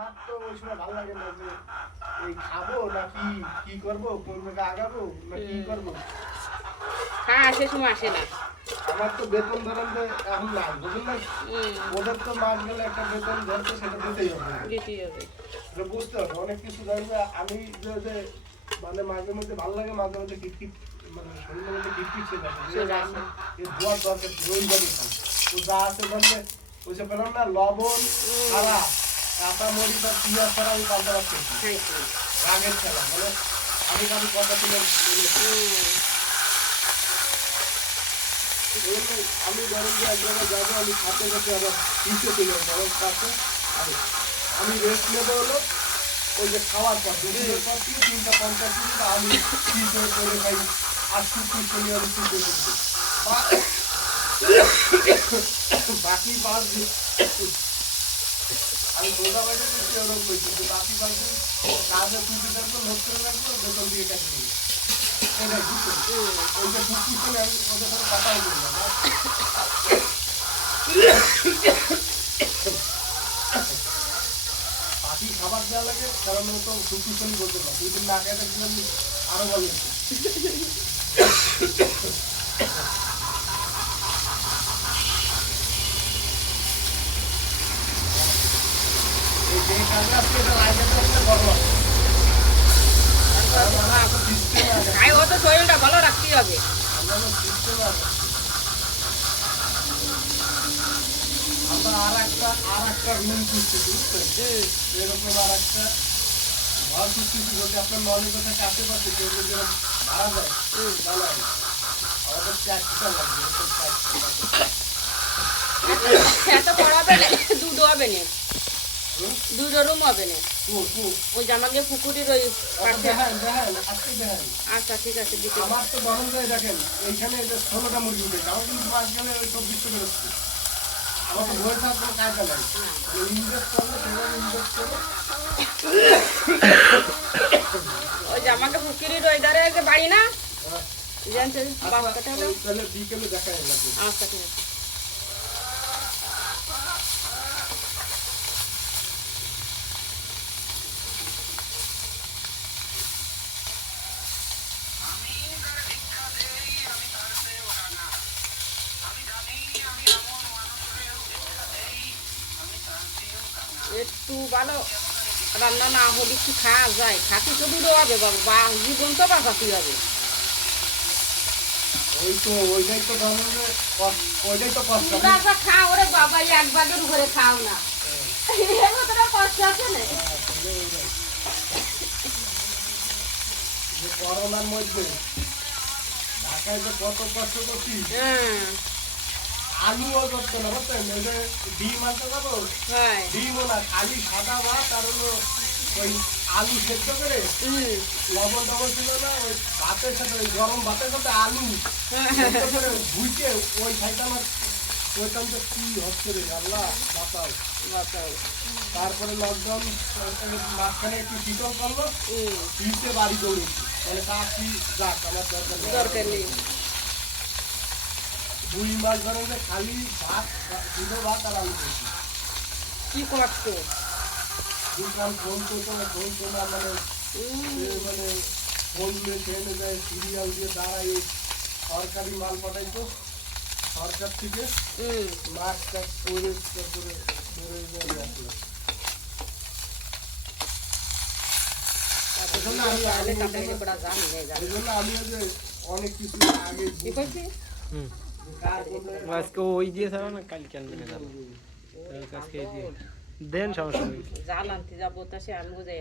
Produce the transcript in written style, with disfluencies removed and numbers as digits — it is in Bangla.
আমার তো ওই সময় ভালো লাগে না যে এই খাবো না কি করবো, কোন জায়গায় আগাবো না কি করবো। হ্যাঁ সে সময় আসে না। আমার তো বেতন ধরেন যে এখন নাই, বুঝলেন না? ওদের তো মাস গেলে একটা বেতন ধরছে, সেটা দিতেই হবে। এটা বুঝতে হবে, অনেক কিছু জানবে। আমি যে মানে মাঝে মধ্যে ভালো লাগে, মাঝে মধ্যে কিটকিট মানে শরীরের মধ্যে কিটকিট চলে আসে। এই ধোয়ার দরকার রোজগারই খাই তো যা আছে ধরলে ওই যে পেলাম না লবণ ছাড়া কাঁচা মরিচ আর পিঁয়াজ ছাড়া আমি পাল্টা রাখছি রাগের খেলা, মানে আমি কারো কথা তুলে আমি ধরেন যে এক জায়গায় যাবো, আমি হাতে কাছে আবার পিছিয়ে চলে যাবো কাছে। আমি রেস্ট নেবো হলো ওই যে খাওয়ার পর 2 পর থেকে 3:50 মিনিট আমি পিছিয়ে করে খাই 80 নিয়ে আমি পিছিয়ে করছি বাকি 5 দিন আমি সোজা বাইরে করছি ওরকম করছি, বাকি 5 দিন কাজে ছুটি থাকবো, নোট করে রাখবো, বেতন দিয়ে কাছে নিয়ে এটাই বুঝছো। ওই যে কুকুর ছিল আমি ওদের সাথে কথাও বললাম বাকি খাবার দেওয়া লাগে, কারণ তো কুকুর করতে পারে 2 দিন না খেয়ে থাকলে আরো ভালো হচ্ছে। শরীরটা ভালো রাখতেই হবে। আমরা আর একটা রুম খুঁজতেছি, এরকম আর একটা ঘর খুঁজতেছি, যদি আপনার নলেজ থেকে আশেপাশে কেউ যদি ভাড়া যায় ভালো হবে। আমাদের 4টা লাগবে, এত বড় হবে না, দুটো হবে না, দুটো রুম হবে না। ওই জামাকে পুকুরের ওই আচ্ছা ঠিক আছে। আমার তো বরং দেখেন এইখানে 16টা মুরগি উঠেছে, আমার কিন্তু মাস গেলে ওই 24টা বেরোচ্ছে। আমার তো বই থাকার কোনো কায়দা নাই, ইনভেস্ট করলে সেভাবে ইনভেস্ট করে। ওই জামাকে পুকুরের ওই ধারে যে বাড়ি না জানছেন, তাহলে বিকেলে দেখা যাবে। আচ্ছা ঠিক আছে। একটু ভালো রান্না না হলে কি খাওয়া যায়? খাতি তো দুটো হবে বাবু, বা জীবন তো বাঁচাতে হবে। খাও ওরে বাবা, এক বাগের ঘরে খাও না, কষ্ট আছে না। করোনার মধ্যে ঢাকায় যে কত কষ্ট করছি, আলুও করতো না বুঝছেন, ওই যে ডিম আনতে যাবো, ডিমও না, খালি সাদা ভাত আর হলো ওই আলু সেদ্ধ করে লবণ টবণ ছিল না, ওই ভাতের সাথে ওই গরম ভাতের সাথে আলু সেদ্ধ করে ভুইতে ওই খাইতে আমার ওইটাম তো কি হচ্ছে রে আল্লাহ বাঁচাও। তারপরে লকডাউন মাঝখানে একটু শীতল করলো, শীতে বাড়ি দৌড়েছি, মানে তা কি যাক আমার দরকার নেই। 2 মাস ধরে যে খালি ভাত, শুধু ভাত আর আলু খেয়েছি। কি কষ্ট বুঝলাম, ফোন করতো না মানে ফোন দিয়ে ট্রেনে যায়, সিরিয়াল দিয়ে দাঁড়াই, সরকারি মাল পাঠাইতো সরকার থেকে, মাছ টাছ করে তারপরে ধরে যায় আসলো। আমি অনেক কিছু আগে আজকে ওই দিয়ে যাবো না, কালকে আনতে যাবো, আজকে দেন সমস্যা জাল আনতে যাবো, তা সে আনবো যাই।